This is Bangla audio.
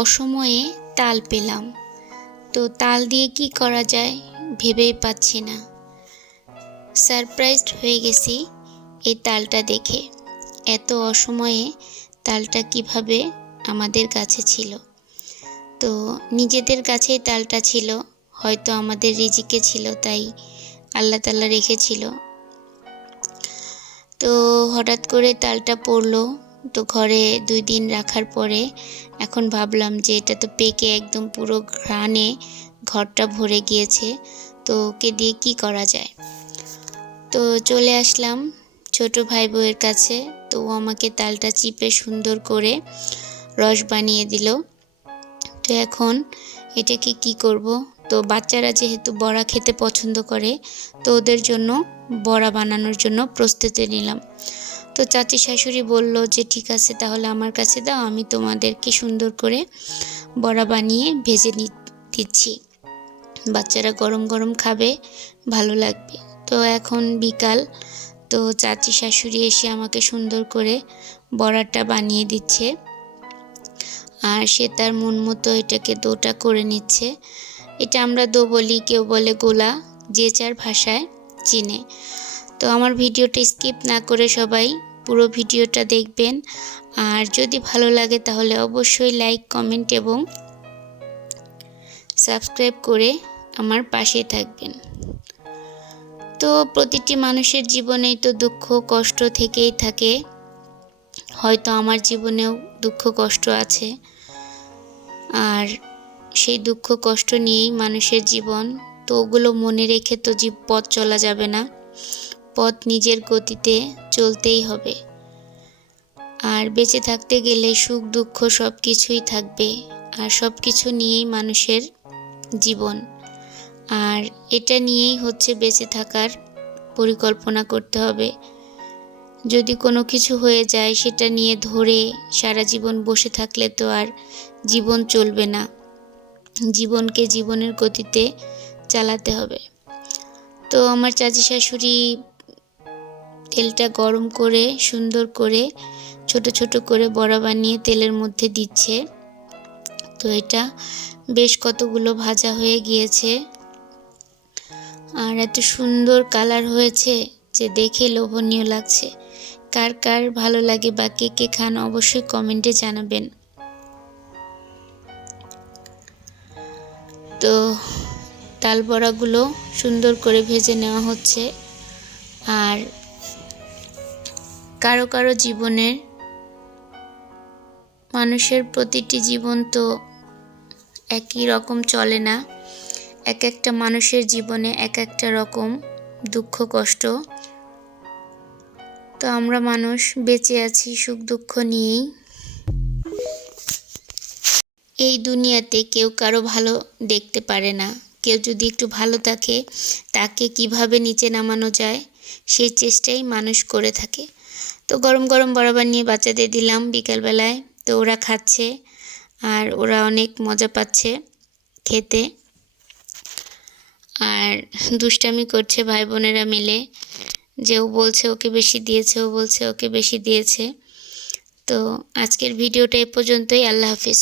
অসময়ে তাল পেলাম, তো তাল দিয়ে কি করা যায় ভেবেই পাচ্ছি না। সারপ্রাইজড হয়ে গেছি এই তালটা দেখে। এত অসময়ে তালটা কিভাবে আমাদের কাছে ছিল। তো নিজেদের কাছেই তালটা ছিল, হয়তো আমাদের রিজিকে ছিল, তাই আল্লাহ তাআলা রেখেছিল। তো হঠাৎ করে তালটা পড়লো, তো ঘরে 2 দিন রাখার পরে এখন ভাবলাম যে এটা তো পেকে একদম পুরো ঘ্রাণে ঘরটা ভরে গিয়েছে, তো ওকে দিয়ে কি করা যায়। তো চলে আসলাম ছোট ভাই বউয়ের কাছে। তো ও আমাকে তালটা চিপে সুন্দর করে রস বানিয়ে দিল। তো এখন এটাকে কি করব। তো বাচ্চারা যেহেতু বড়া খেতে পছন্দ করে, তো ওদের জন্য বড়া বানানোর জন্য প্রস্তুতি নিলাম। তো চাচি শাশুড়ি বলল যে ঠিক আছে, তাহলে আমার কাছে দাও, আমি তোমাদেরকে সুন্দর করে বড়া বানিয়ে ভেজে দিচ্ছি। বাচ্চারা গরম গরম খাবে, ভালো লাগবে। তো এখন বিকাল, তো চাচি শাশুড়ি এসে আমাকে সুন্দর করে বড়াটা বানিয়ে দিচ্ছে, আর সে তার মন মতো এটাকে ডোটা করে নিচ্ছে। এটা আমরা ডো বলি, কেউ বলে গোলা, যে যার ভাষায় চিনে। তো আমার ভিডিওটা স্কিপ না করে সবাই পুরো ভিডিওটা দেখবেন, আর যদি ভালো লাগে তাহলে অবশ্যই লাইক, কমেন্ট এবং সাবস্ক্রাইব করে আমার পাশে থাকবেন। তো প্রতিটি মানুষের জীবনেই তো দুঃখ কষ্ট থেকেই থাকে, হয়তো আমার জীবনেও দুঃখ কষ্ট আছে, আর সেই দুঃখ কষ্ট নিয়েই মানুষের জীবন। তো ওগুলো মনে রেখে তো পথ চলা যাবে না, পথ নিজের গতিতে চলতেই হবে। আর বেঁচে থাকতে গেলে সুখ দুঃখ সব কিছুই থাকবে, আর সব কিছু নিয়েই মানুষের জীবন। আর এটা নিয়েই হচ্ছে বেঁচে থাকার পরিকল্পনা করতে হবে। যদি কোনো কিছু হয়ে যায় সেটা নিয়ে ধরে সারা জীবন বসে থাকলে তো আর জীবন চলবে না। জীবনকে জীবনের গতিতে চালাতে হবে। তো আমার চাচি শাশুড়ি তেলটা গরম করে সুন্দর করে ছোট ছোট করে বড়া বানিয়ে তেলের মধ্যে দিচ্ছে। তো এটা বেশ কতগুলো ভাজা হয়ে গিয়েছে, আর এত সুন্দর কালার হয়েছে যে দেখে লোভনীয় লাগছে। কার কার ভালো লাগে বা কে কে খান অবশ্যই কমেন্টে জানাবেন। তো তাল বড়াগুলো সুন্দর করে ভেজে নেওয়া হচ্ছে। আর কারো কারো জীবনের, মানুষের প্রতিটি জীবন তো একই রকম চলে না। এক একটা মানুষের জীবনে এক একটা রকম দুঃখ কষ্ট। তো আমরা মানুষ বেঁচে আছি সুখ দুঃখ নিয়েই। এই দুনিয়াতে কেউ কারো ভালো দেখতে পারে না। কেউ যদি একটু ভালো থাকে, তাকে কিভাবে নিচে নামানো যায় সেই চেষ্টাই মানুষ করে থাকে। তো গরম গরম বড়া বানিয়ে বাচ্চাদের দিলাম বিকালবেলায়। তো ওরা খাচ্ছে, আর ওরা অনেক মজা পাচ্ছে খেতে, আর দুষ্টামি করছে ভাই বোনেরা মিলে, যে ও বলছে ওকে বেশি দিয়েছে, ও বলছে ওকে বেশি দিয়েছে। তো আজকের ভিডিওটা এ পর্যন্তই। আল্লাহ হাফিজ।